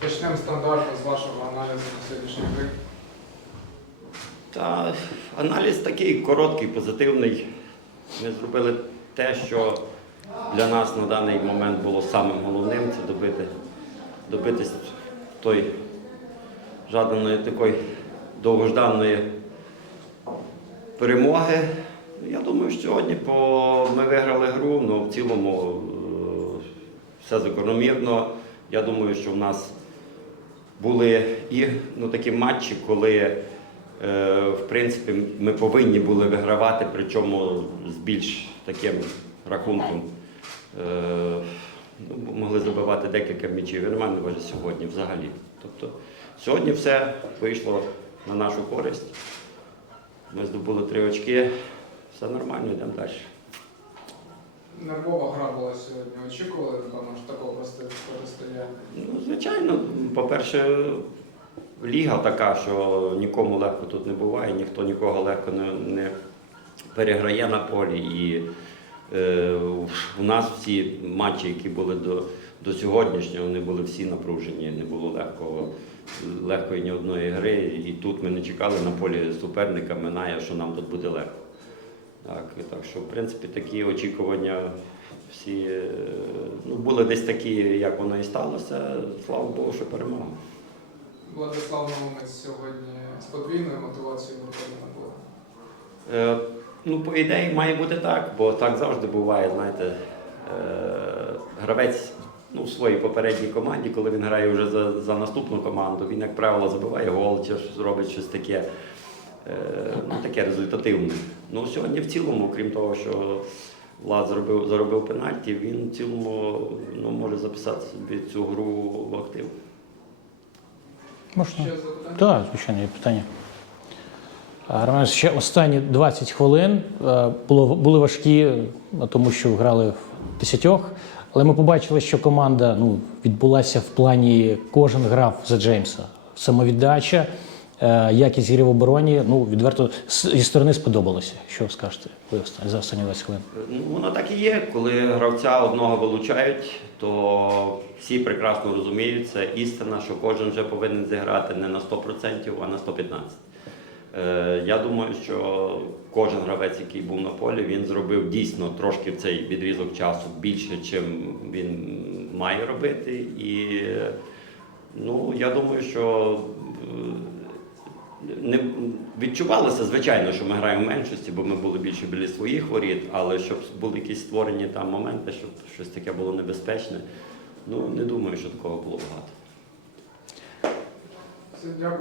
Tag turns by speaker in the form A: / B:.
A: почнемо стандартно з вашого аналізу на сьогоднішній гри.
B: Та аналіз такий короткий, позитивний. Ми зробили те, що для нас на даний момент було самим головним це добити, добитись той жаданої такої довгожданої перемоги. Я думаю, що сьогодні ми виграли гру, але в цілому е, все закономірно. Я думаю, що в нас були і ну, такі матчі, коли е, в принципі ми повинні були вигравати, причому з більш таким рахунком. Е, ну, могли забивати декілька м'ячів. І немає на увазі сьогодні взагалі. Тобто сьогодні все вийшло на нашу користь. Ми здобули три очки. Все нормально, йдемо далі.
A: Нервова гра була сьогодні. Очікували, напевно, що такого проти- протистояння.
B: Ну, звичайно, по-перше, ліга така, що нікому легко тут не буває, ніхто нікого легко не, не переграє на полі. І е, у нас всі матчі, які були до, до сьогоднішнього, вони були всі напружені, не було легкого, легкої ні одної гри. І тут ми не чекали на полі суперника, минає, що нам тут буде легко. Так, так що, в принципі, такі очікування всі е, ну, були десь такі, як воно і сталося. Слава Богу, що перемога.
A: Владислав Наумець сьогодні з подвійною мотивацією виходить на.
B: Е, ну, по ідеї, має бути так, бо так завжди буває, знаєте, е, гравець ну, в своїй попередній команді, коли він грає вже за, за наступну команду, він, як правило, забиває гол чи зробить щось таке, ну, таке результативне. Ну, сьогодні в цілому, крім того, що Влад заробив, заробив пенальті, він в цілому ну, може записати собі цю гру в актив.
C: Можна? Так, звичайно, є питання. Роман, ще останні 20 хвилин е, було, були важкі, е, тому що грали в десятьох. Але ми побачили, що команда ну, відбулася в плані кожен грав за Джеймса. Самовіддача, якість гри в обороні. Ну, відверто зі сторони сподобалося. Що скажете ви за останні 20 хвилин?
B: Ну, воно так і є. Коли гравця одного вилучають, то всі прекрасно розуміють, це істина, що кожен вже повинен зіграти не на 100%, а на 115%. Е, я думаю, що кожен гравець, який був на полі, він зробив дійсно трошки в цей відрізок часу більше, чим він має робити. І е, ну, я думаю, що е, не відчувалося, звичайно, що ми граємо в меншості, бо ми були більше біля своїх воріт, але щоб були якісь створені там моменти, щоб щось таке було небезпечне. Ну не думаю, що такого було багато.
A: Дякую.